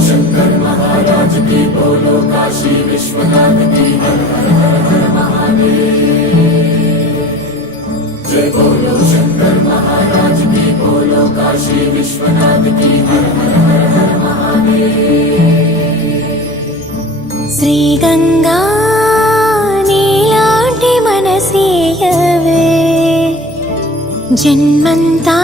शंकर महाराज की, बोलो काशी विश्वनाथ की, हर हर हर हर महादेव। जय बोलो शंकर महाराज की, बोलो काशी विश्वनाथ की, हर हर हर हर महादेव। श्री गंगा नीलांटी मनसीयवे जन्मंता